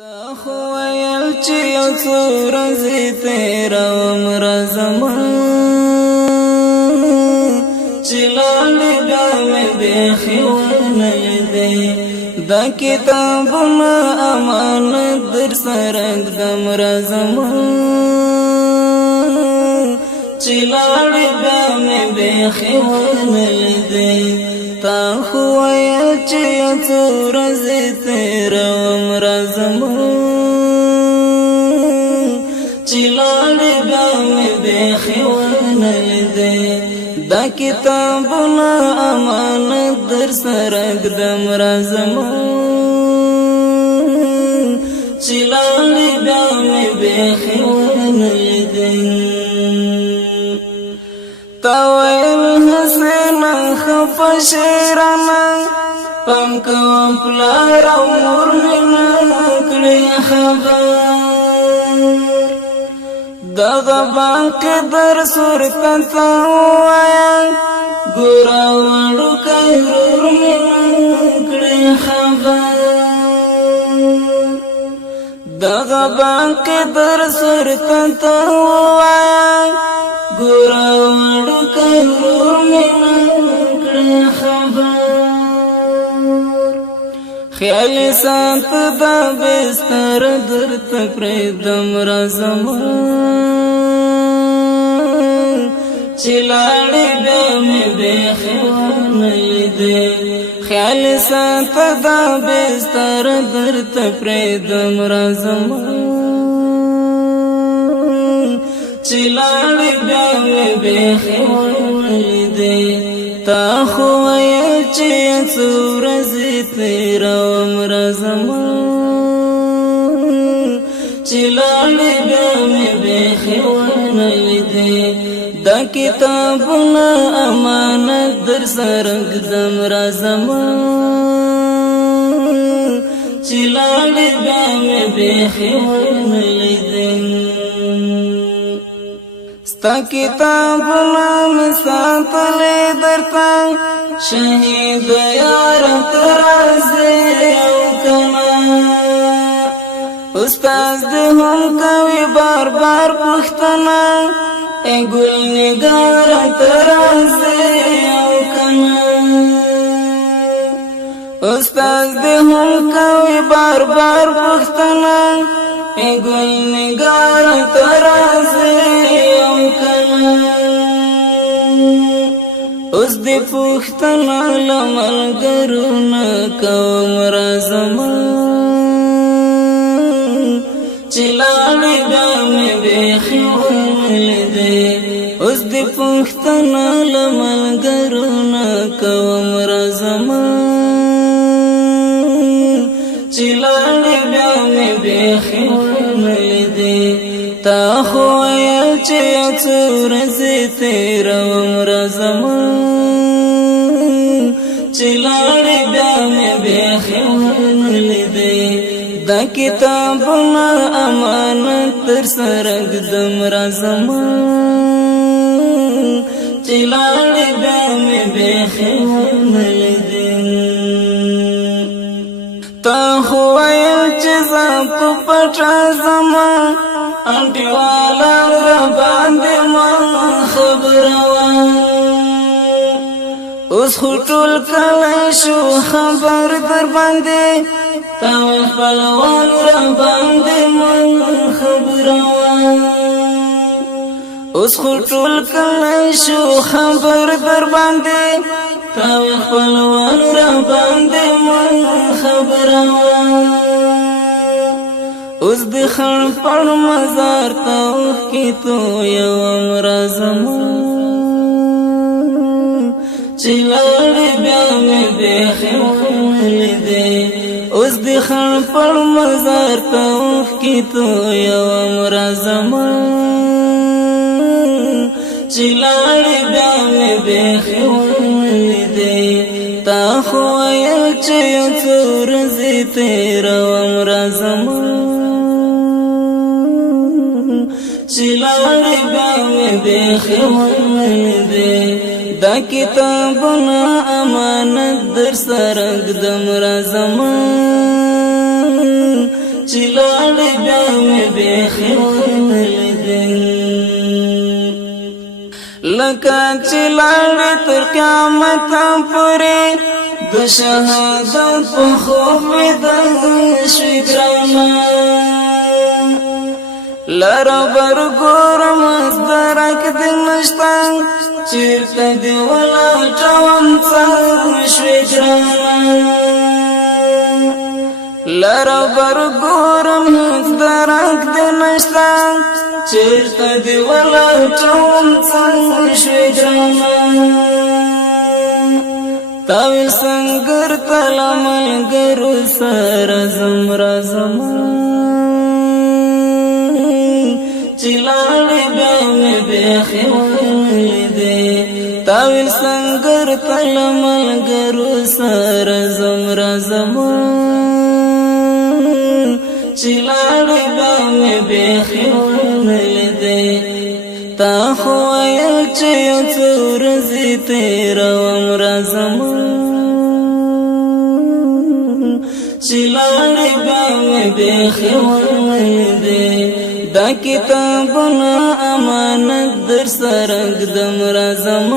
تا خو ویل چې یو څو ورځې تېروم راځمه چې لاړې بیا مې بیخي ونه لیدې دا کتابونه امانت در سره ږدم راځمه چې لاړې بیا مې بیخي ونه لیدې تا خو ویل چې یو څو ورځې تېروم راځمه چې لاړې بیا مې بیخي ونه لیدې دا کتابونه امانت در سره ږدم راځمه چې لاړې بیا مې بیخي ونه لیدې تا ویل حسینه خفه شیرانه پام کوم پلار او مور مې نه کړې خبر دغه باندې در صورت ته وایا ګوره وړوکی ورور مې نه کړې خبر دغه باندې در صورت ته وایا ګوره وړوکی ورور مې نه کړې خبر خیال سات دا بستر درته پرېږدم راځمه چې لاړې بیا مې بیخي ونه لیدې خیال سات دا بستر درته پرېږدم راځمه چې لاړې بیا مې بیخي ونه لیدې تا خو ویل چې څو ورځې تېروم راځمه چې لاړې بیا مې بیخي ونه لیدې دا کتابونه امانت در سره ږدم راځمه چې لاړې بیا مې بیخي ونه لیدې ستا کتابونه مې ساتلې درته شهید یار ته راځې او کنه استاد دې هم کوي بار بار پوښتنه ای ګل نګار ته راځې او کنه استاد دې هم کوي بار بار پوښتنه ای ګل نګار ته راځې او کنه اوس دې پوښتنه له ملګرو نه کوم راځمه چې لاړې بیا مې بیخي ونه لیدې اوس دې پوښتنه له ملګرو نه کوم راځمه چې لاړې بیا مې بیخي ونه لیدې تا خو ویل چې یو څو ورځې تېروم راځمه چې لاړې بیا مې بیخي ونه لیدې دا کتابونه امانت در سره ږدم راځمه چې لاړې بیا مې بیخي ونه لیدې تا خو ویل چې زه په پټه ځمه انټي والا را باندې ما خبره وه اوس خو ټول کلی شو خبر در باندې تا خپلوان را باندې ما خبره وه اوس خو ټول کلی شو خبر در باندې تا خپلوان را باندې ما خبره وه اوس د خړ پړ مزار ته اوښکې تویوم راځمه چې لاړې بیا مې بیخي ونه لیدې اوس د خړ پړ مزار ته اوښکې تویوم راځمه چې لاړې بیا مې بیخي ونه لیدې تا خو ویل چې یو څو ورځې تېروم راځمه چې لاړې بیا مې بیخي ونه لیدې دا کتابونه امانت در سره ږدم راځمه چې لاړې بیا مې بیخي ونه لیدې لکه چې لاړې تر قیامته پورې د شهادت په خوب ویده شوې ګرانه لره بر ګورم درک دې نشته چېرته دې ولاټوم څنګه شوې ګرانه لره بر ګورم درک دې نشته چېرته دې ولاټوم څنګه شوې ګرانه تاوی سنگر تلمل گرو سر زم چلاړې بیا مې بیخي ونه دې تاوی سنگر تلمل گرو سر زم چلاړې بیا مې بیخي ونه دې تا خو ویل چې یو څو ورځې تېروم راځم چې لاړې بیا مې بیخي ولیدې دا کتابونه امانت در سره ږدم راځم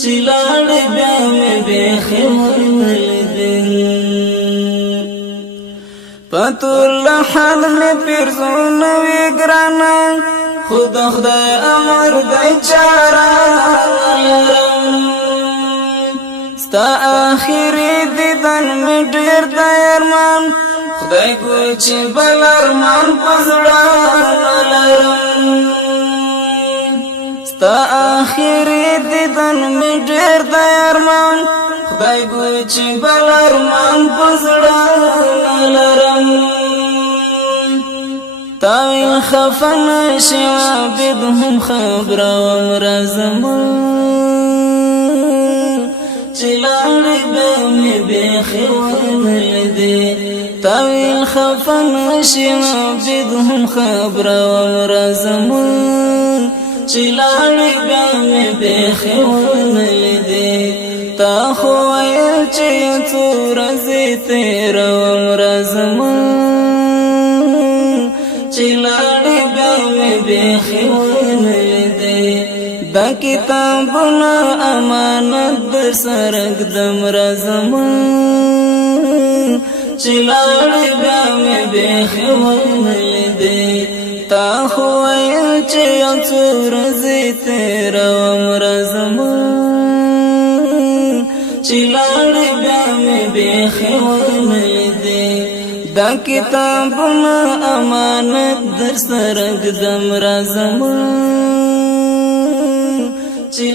چې لاړې بیا مې بیخي ولیدې پتول حال می پیرزونه وی ګرانه خود خدای امر دی چاره لرم ستا آخري دیدن می ډیر د ارمان خدای کوی چې بل ارمان په زړه لرم ستا آخري دیدن می ډیر د ارمان خدای کوی چې بل ارمان په زړه لرم تاویل خفن شعبد هم خبر ومرزم چلاړې بیا مې بیخي ونه لیدې تاویل خفن شعبد هم خبر ومرزم چلاړې بیا مې بیخي ونه لیدې تا خو ویل چې یو څو ورځې تېروم راځم چې لاړې بیا مې بیخي ونه لیدې دا کتابونه امانت در سره ږدم راځم چې لاړې بیا مې بیخي ونه لیدې تا خو ویل چې یو څو ورځې تېروم راځم چې لاړې بیا مې بیخي ونه لیدې دا کتابونه امانت در سره ږدم راځم چې